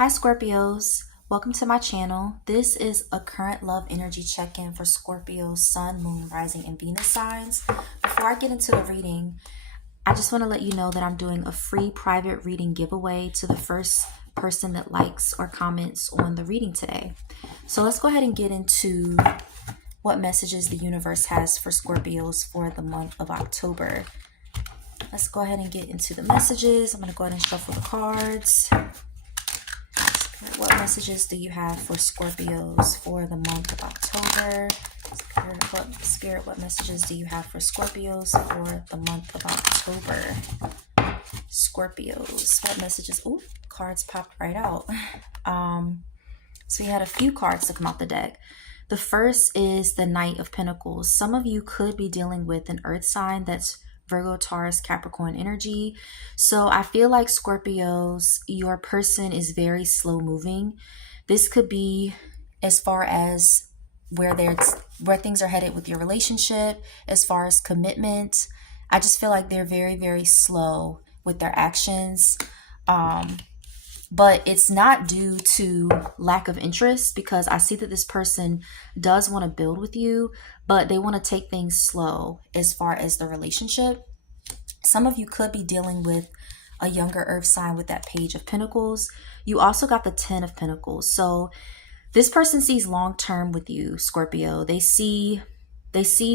Hi Scorpios, welcome to my channel. This is a current love energy check-in for Scorpio Sun, Moon, Rising, and Venus signs. Before I get into the reading, I just want to let you know that I'm doing a free private reading giveaway to the first person that likes or comments on the reading today. So let's go ahead and get into what messages the universe has for Scorpios for the month of October. Let's go ahead and get into the messages. I'm going to go ahead and shuffle the cards. What messages do you have for Scorpios for the month of October? Spirit, what messages do you have for Scorpios for the month of October? Scorpios, what messages? Oh, cards popped right out. So we had a few cards to come out the deck. The first is the Knight of Pentacles. Some of you could be dealing with an earth sign that's Virgo, Taurus, Capricorn energy. So I feel like Scorpios, your person is very slow moving. This could be as far as where things are headed with your relationship, as far as commitment. I just feel like they're very, very slow with their actions. But it's not due to lack of interest, because I see that this person does want to build with you, but they want to take things slow as far as the relationship. Some of you could be dealing with a younger earth sign with that Page of Pentacles. You also got the Ten of Pentacles. So this person sees long-term with you, Scorpio. They see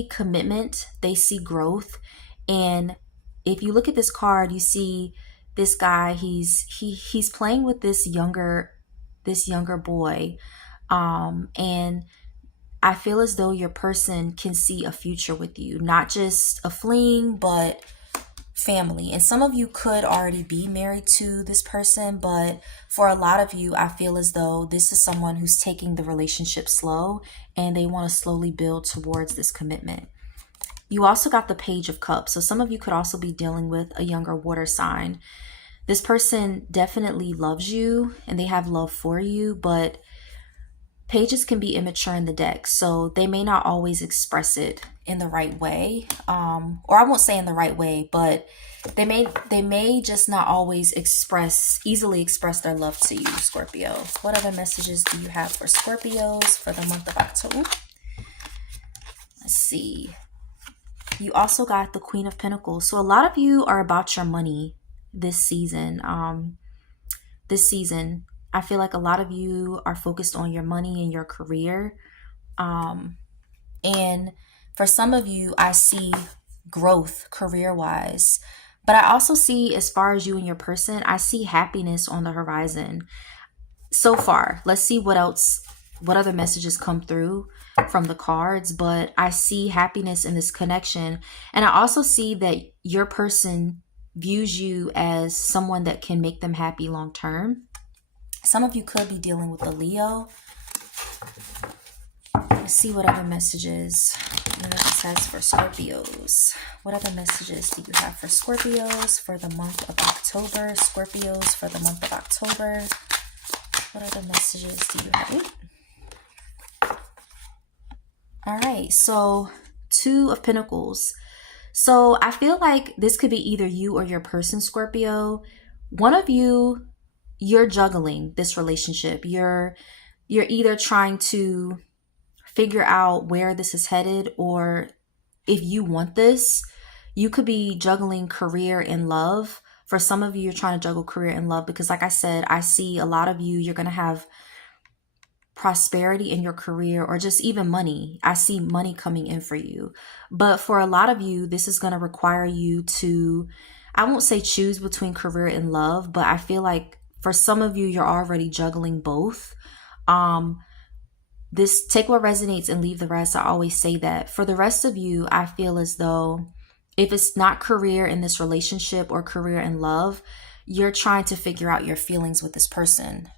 commitment, they see growth. And if you look at this card, you see this guy, he's playing with this younger boy. And I feel as though your person can see a future with you, not just a fling, but family. And some of you could already be married to this person, but for a lot of you, I feel as though this is someone who's taking the relationship slow and they want to slowly build towards this commitment. You also got the Page of Cups. So some of you could also be dealing with a younger water sign. This person definitely loves you and they have love for you, but pages can be immature in the deck. So they may not always express it in the right way. Or I won't say in the right way, but they may just not always easily express their love to you, Scorpio. What other messages do you have for Scorpios for the month of October? Let's see. You also got the Queen of Pentacles. So a lot of you are about your money this season. I feel like a lot of you are focused on your money and your career. And for some of you, I see growth career-wise. But I also see, as far as you and your person, I see happiness on the horizon. So far, let's see what other messages come through from the cards. But I see happiness in this connection. And I also see that your person views you as someone that can make them happy long term. Some of you could be dealing with a Leo. Let's see what other messages the universe has for Scorpios. What other messages do you have for Scorpios for the month of October? Scorpios for the month of October. What other messages do you have? All right, so Two of Pentacles. So I feel like this could be either you or your person, Scorpio. One of you, you're juggling this relationship. You're either trying to figure out where this is headed, or if you want this. You could be juggling career and love. For some of you, you're trying to juggle career and love, because like I said, I see a lot of you, you're going to have prosperity in your career, or just even money. I see money coming in for you. But for a lot of you, this is going to require you to, I won't say choose between career and love, but I feel like for some of you, you're already juggling both. This take what resonates and leave the rest. I always say that. For the rest of you, I feel as though if it's not career in this relationship or career in love, you're trying to figure out your feelings with this person.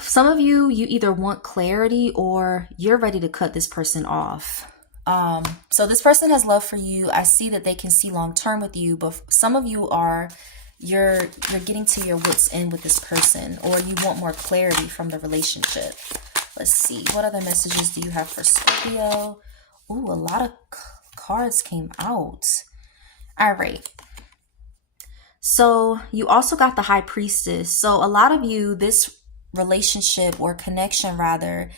Some of you either want clarity or you're ready to cut this person off. So this person has love for you. I see that they can see long term with you, but some of you you're getting to your wits' end with this person, or you want more clarity from the relationship. Let's see. What other messages do you have for Scorpio? Ooh, a lot of cards came out. All right. So you also got the High Priestess. So a lot of you, this relationship or connection rather,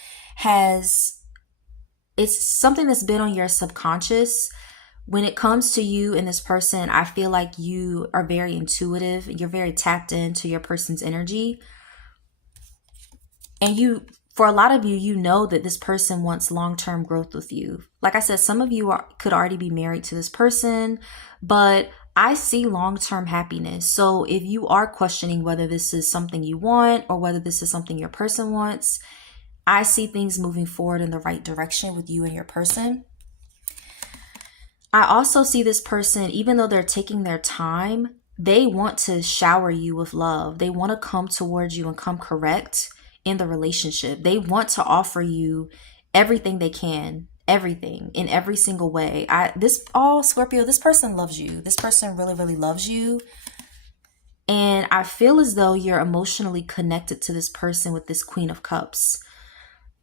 it's something that's been on your subconscious. When it comes to you and this person, I feel like you are very intuitive. You're very tapped into your person's energy. And for a lot of you, you know that this person wants long-term growth with you. Like I said, some of you could already be married to this person, but I see long-term happiness. So if you are questioning whether this is something you want or whether this is something your person wants, I see things moving forward in the right direction with you and your person. I also see this person, even though they're taking their time, they want to shower you with love. They want to come towards you and come correct in the relationship. They want to offer you everything they can, everything in every single way. Scorpio, this person loves you. This person really, really loves you. And I feel as though you're emotionally connected to this person with this Queen of Cups.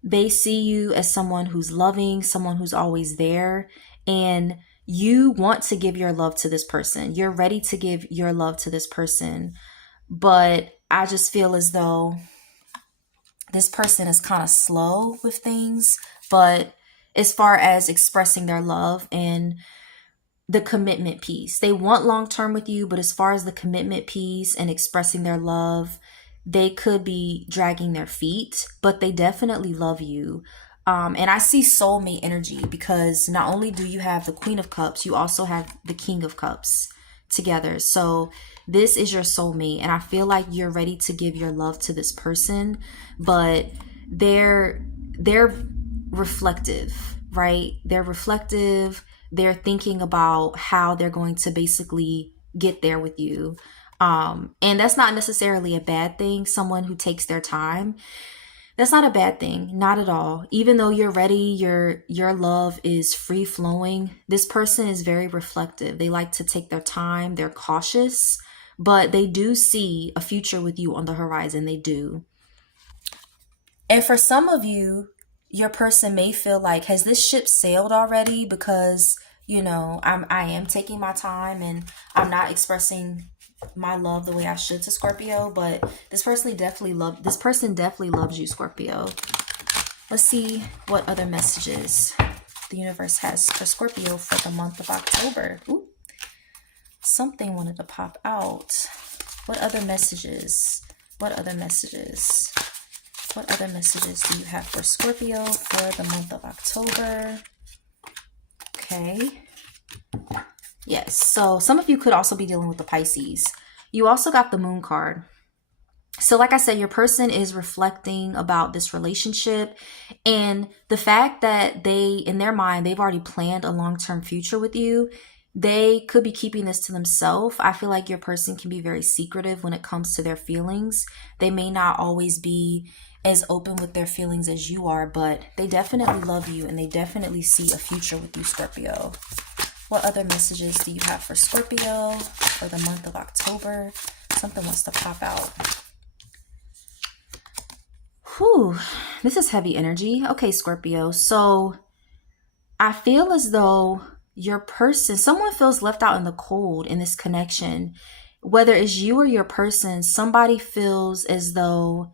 They see you as someone who's loving, someone who's always there, and you want to give your love to this person. You're ready to give your love to this person. But I just feel as though this person is kind of slow with things. But as far as expressing their love and the commitment piece, they want long-term with you. But as far as the commitment piece and expressing their love, they could be dragging their feet, but they definitely love you. And I see soulmate energy because not only do you have the Queen of Cups, you also have the King of Cups together. So this is your soulmate, and I feel like you're ready to give your love to this person, but they're reflective, right? They're reflective. They're thinking about how they're going to basically get there with you. And that's not necessarily a bad thing. Someone who takes their time, that's not a bad thing, not at all. Even though you're ready, your love is free flowing. This person is very reflective. They like to take their time. They're cautious, but they do see a future with you on the horizon. They do. And for some of you, your person may feel like, has this ship sailed already? Because, I am taking my time and I'm not expressing my love the way I should to Scorpio, but this person definitely loves you, Scorpio. Let's see what other messages the universe has for Scorpio for the month of October. Ooh, something wanted to pop out. What other messages? What other messages do you have for Scorpio for the month of October? Okay. Yes, so some of you could also be dealing with the Pisces. You also got the Moon card. So like I said, your person is reflecting about this relationship and the fact that in their mind, they've already planned a long-term future with you. They could be keeping this to themselves. I feel like your person can be very secretive when it comes to their feelings. They may not always be as open with their feelings as you are, but they definitely love you and they definitely see a future with you, Scorpio. What other messages do you have for Scorpio for the month of October? Something wants to pop out. Whew, this is heavy energy. Okay, Scorpio. So I feel as though your person, someone feels left out in the cold in this connection. Whether it's you or your person, somebody feels as though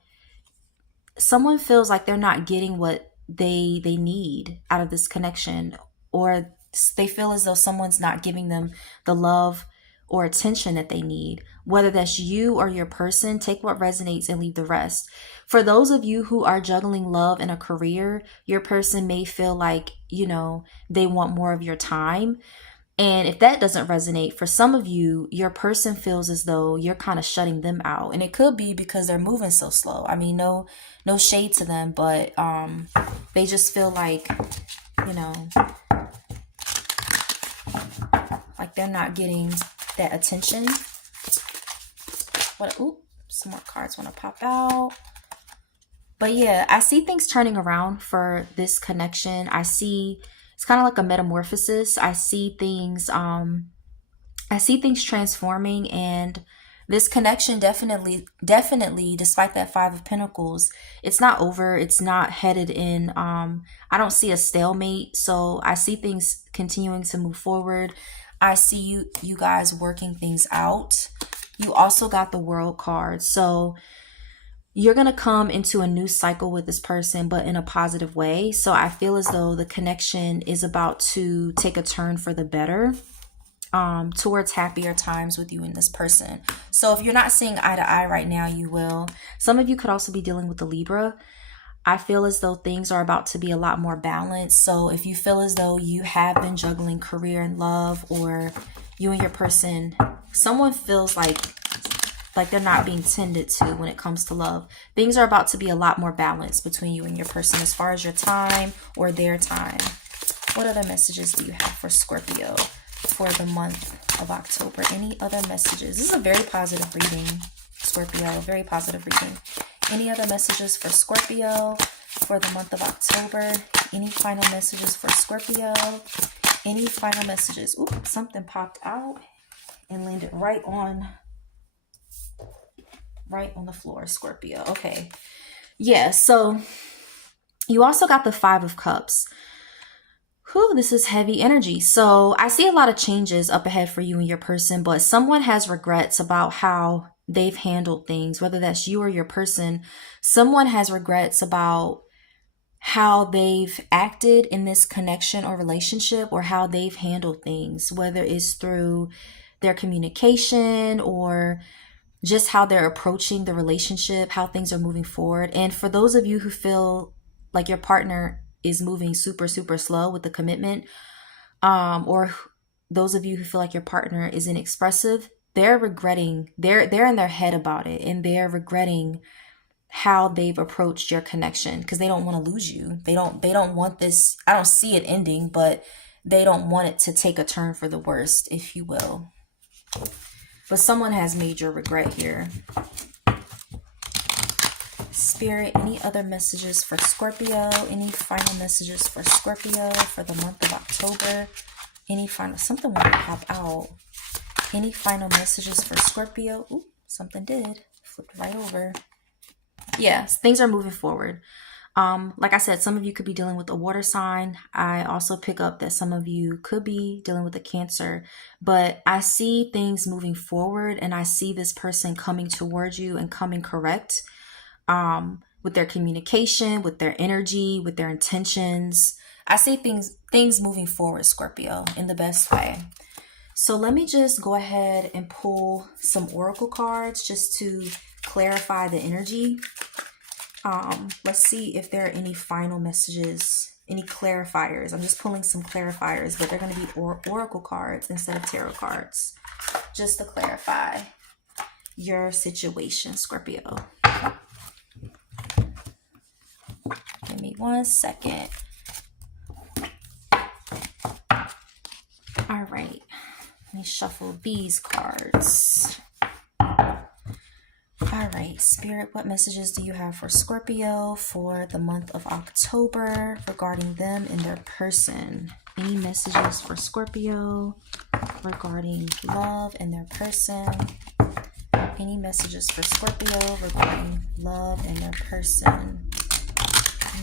someone feels like they're not getting what they need out of this connection, or they feel as though someone's not giving them the love or attention that they need. Whether that's you or your person, take what resonates and leave the rest. For those of you who are juggling love and a career, your person may feel like, they want more of your time. And if that doesn't resonate, for some of you, your person feels as though you're kind of shutting them out. And it could be because they're moving so slow. I mean, no shade to them, but they just feel like, like they're not getting that attention. Some more cards want to pop out. But yeah, I see things turning around for this connection. I see it's kind of like a metamorphosis. I see things transforming, and this connection definitely, despite that Five of Pentacles, it's not over. It's not headed in. I don't see a stalemate. So I see things continuing to move forward. I see you guys working things out. You also got the World card. So you're going to come into a new cycle with this person, but in a positive way. So I feel as though the connection is about to take a turn for the better, towards happier times with you and this person. So if you're not seeing eye to eye right now, you will. Some of you could also be dealing with the Libra. I feel as though things are about to be a lot more balanced. So if you feel as though you have been juggling career and love, or you and your person, someone feels like they're not being tended to when it comes to love, things are about to be a lot more balanced between you and your person as far as your time or their time. What other messages do you have for Scorpio for the month of October? Any other messages? This is a very positive reading, Scorpio. Very positive reading. Any other messages for Scorpio for the month of October? Any final messages for Scorpio? Any final messages? Ooh, something popped out and landed right on the floor, Scorpio. Okay. Yeah, so you also got the Five of Cups. Whew, this is heavy energy. So I see a lot of changes up ahead for you and your person, but someone has regrets about how they've handled things, whether that's you or your person. Someone has regrets about how they've acted in this connection or relationship, or how they've handled things, whether it's through their communication or just how they're approaching the relationship, how things are moving forward. And for those of you who feel like your partner is moving super, super slow with the commitment, or those of you who feel like your partner is inexpressive, they're regretting, they're in their head about it, and they're regretting how they've approached your connection, because they don't want to lose you. They don't want this. I don't see it ending, but they don't want it to take a turn for the worst, if you will. But someone has major regret here. Spirit, any other messages for Scorpio? Any final messages for Scorpio for the month of October? Any final, something want to pop out. Any final messages for Scorpio? Ooh, something did. Flipped right over. Yes, things are moving forward. Like I said, some of you could be dealing with a water sign. I also pick up that some of you could be dealing with a Cancer, but I see things moving forward, and I see this person coming towards you and coming correct, with their communication, with their energy, with their intentions. I see things moving forward, Scorpio, in the best way. So let me just go ahead and pull some oracle cards just to clarify the energy. Let's see if there are any final messages, any clarifiers. I'm just pulling some clarifiers, but they're going to be oracle cards instead of tarot cards, just to clarify your situation, Scorpio. Give me 1 second. All right, let me shuffle these cards. All right, Spirit, what messages do you have for Scorpio for the month of October regarding them and their person? Any messages for Scorpio regarding love and their person? Any messages for Scorpio regarding love and their person?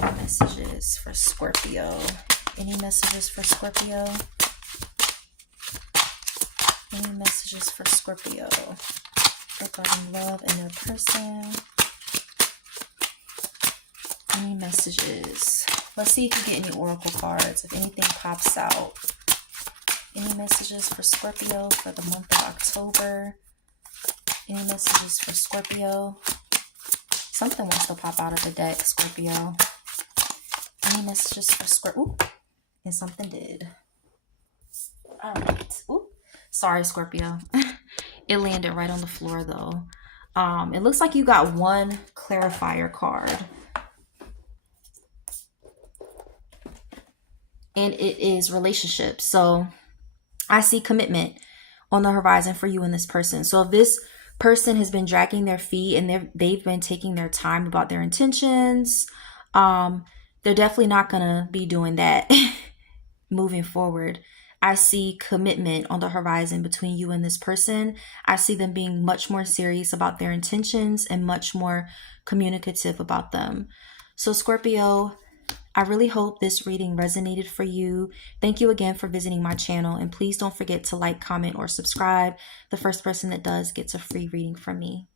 Any messages for Scorpio? Any messages for Scorpio? Any messages for Scorpio regarding love and their person? Any messages? Let's see if you get any oracle cards, if anything pops out. Any messages for Scorpio for the month of October? Any messages for Scorpio? Something wants to pop out of the deck, Scorpio. Any messages for Scorpio? Ooh, and something did. All right. Ooh, sorry, Scorpio. It landed right on the floor, though. It looks like you got one clarifier card. And it is relationships. So I see commitment on the horizon for you and this person. So if this person has been dragging their feet and they've been taking their time about their intentions, they're definitely not going to be doing that moving forward. I see commitment on the horizon between you and this person. I see them being much more serious about their intentions and much more communicative about them. So Scorpio, I really hope this reading resonated for you. Thank you again for visiting my channel, and please don't forget to like, comment, or subscribe. The first person that does gets a free reading from me.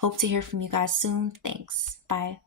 Hope to hear from you guys soon. Thanks. Bye.